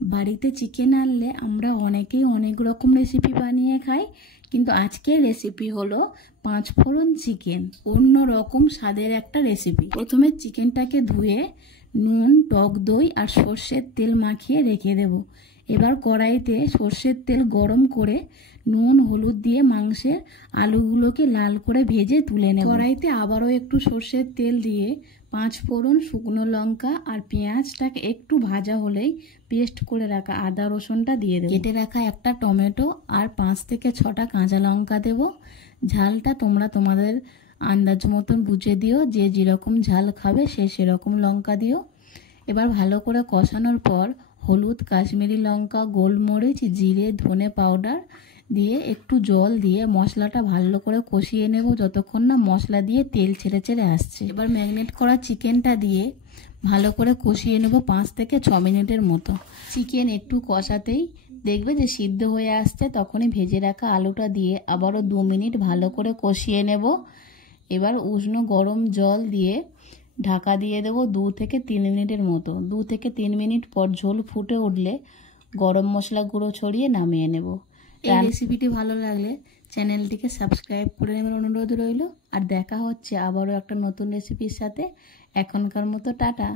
বাড়িতে চিকেন আনলে আমরা অনেকেই অনেক রকম রেসিপি বানিয়ে খাই, কিন্তু আজকের রেসিপি হলো 5 ফোড়ন চিকেন। অন্য রকম স্বাদের একটা রেসিপি। প্রথমে চিকেনটাকে ধুয়ে নুন, টক দই আর সর্ষের তেল মাখিয়ে রেখে দেব। এবার কড়াইতে সর্ষের তেল গরম করে নুন হলুদ দিয়ে মাংসের আলুগুলোকে লাল করে ভেজে তুলে নেব। কড়াইতে আবারও একটু সর্ষের তেল দিয়ে 5 ফোড়ন, শুকনো লঙ্কা আর পেঁয়াজটাকে একটু ভাজা হলেই পেস্ট করে রাখা আদা রসুনটা দিয়ে দেবো। কেটে রাখা একটা টমেটো আর 5 থেকে 6টা কাঁচা লঙ্কা দেব। ঝালটা তোমরা তোমাদের আন্দাজ মতন বুঝে দিও, যে যেরকম ঝাল খাবে সে সেরকম লঙ্কা দিও। এবার ভালো করে কষানোর পর হলুদ, কাশ্মীরি লঙ্কা, গোলমরিচ, জিরে, ধনে পাউডার দিয়ে একটু জল দিয়ে মশলাটা ভালো করে কষিয়ে নেব যতক্ষণ না মশলা দিয়ে তেল ছেড়ে ছেড়ে আসছে। এবার ম্যারিনেট করা চিকেনটা দিয়ে ভালো করে কষিয়ে নেব 5 থেকে 6 মিনিটের মতো। চিকেন একটু কষাতেই দেখবে যে সিদ্ধ হয়ে আসছে, তখনই ভেজে রাখা আলুটা দিয়ে আবারও 2 মিনিট ভালো করে কষিয়ে নেব। এবার উষ্ণ গরম জল দিয়ে ঢাকা দিয়ে দেবো 2 থেকে 3 মিনিটের মতো। 2 থেকে 3 মিনিট পর ঝোল ফুটে উঠলে গরম মশলা গুঁড়ো ছড়িয়ে নামিয়ে নেব। এই রেসিপিটি ভালো লাগলে চ্যানেলটিকে সাবস্ক্রাইব করে নেবার অনুরোধ রইল। আর দেখা হচ্ছে আবারও একটা নতুন রেসিপির সাথে। এখনকার মতো টাটা।